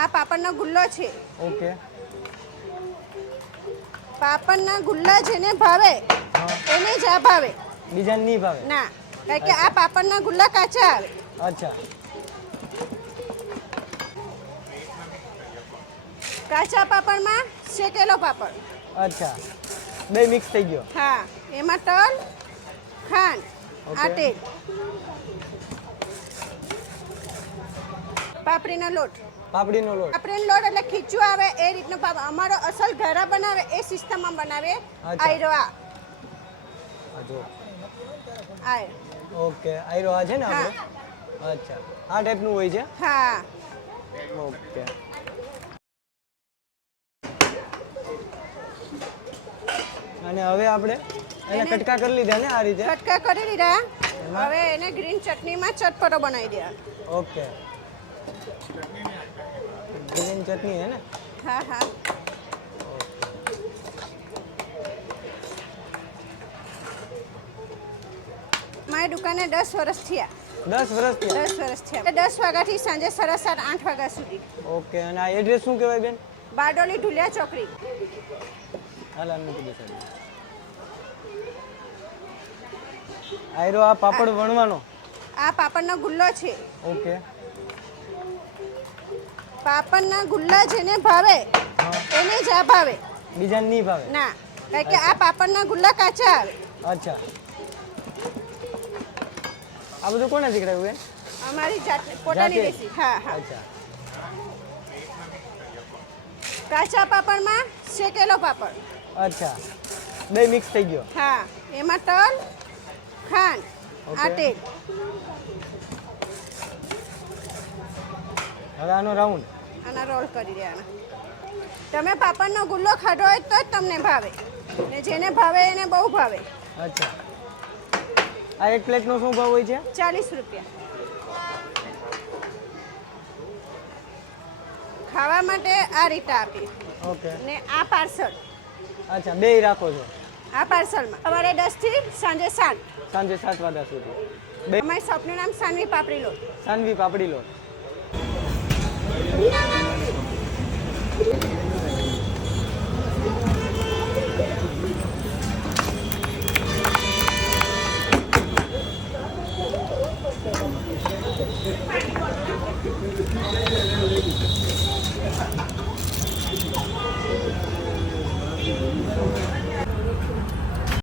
આ પાપડનો ગુલ્લો છે. ઓકે. પાપડના ગુલ્લા જેને ભાવે એને જ આ ભાવે, બીજાને નહીં ભાવે ના, કારણ કે આ પાપડના ગુલ્લા કાચા આવે. અચ્છા. કાચા પાપડમાં શેકેલો પાપડ. અચ્છા, બે મિક્સ થઈ ગયો. હા, એમાં તલ, ખાંડ, આ તેલ, પાપડીનો લોટ. પાપડીનો લોટ. પાપડીનો લોટ એટલે ખીચું આવે એ રીતનો અમારો અસલ ઘરા બનાવે એ સિસ્ટમમાં બનાવે. આયરો આ જો આય. ઓકે, આયરો આ છે ને આપણે. અચ્છા, આ ટાઈપનું હોય છે. હા. ઓકે. અને હવે આપણે એને કટકા કરી લીધા ને આ રીતે. કટકા કરી લીધા. હવે એને ગ્રીન ચટણીમાં ચટપટો બનાવી દે. ઓકે. ગ્રીન ચટણી હે ને? હા હા. મારી દુકાને 10 વર્ષ થયા. 10 વર્ષ થયા? 10 વર્ષ થયા. 10 વાગ્યાથી સાંજે 7:30 8 વાગ્યા સુધી. ઓકે. અને આ એડ્રેસ શું કહેવાય બેન? બારડોલી ઢુલિયા ચોકડી. હાલ આને મૂકી દે સાહેબ. આયરો આ પાપડ વણવાનો. આ પાપડનો ગુલ્લો છે. ઓકે. પાપડના ગુલ્લા જેને ભાવે એને જ આ ભાવે, બીજાને નહીં ભાવે, ના, કારણ કે આ પાપડના ગુલ્લા કાચા આવે. અચ્છા. આ બધું કોને શીખડાવ્યું બેન? અમારી જાતે પોતાની રેસીપી. હા હા. અચ્છા. કાચા પાપડમાં શેકેલો પાપડ. અચ્છા, બે મિક્સ થઈ ગયો. હા, એમાં તલ, ખાંડ, આ તેલ. હવે આનો રાઉન્ડ આના રોલ કરી દેવાના. તમે પાપડનો ગુલ્લો ખાધો હોય તો જ તમને ભાવે, ને જેને ભાવે એને બહુ ભાવે. અચ્છા. આ એક પ્લેટનો શું ભાવ હોય છે? 40 રૂપિયા. ખાવા માટે આ રીતે આપી. ઓકે. ને આ પાર્સલ. અચ્છા, બે રાખો છો? આ પાર્સલમાં સવારે 10 થી સાંજે 7. સાંજે 7 વાગ્યા સુધી. અમારી શોપનું નામ સાનવી પાપડી લોટ. સાનવી પાપડી લોટ.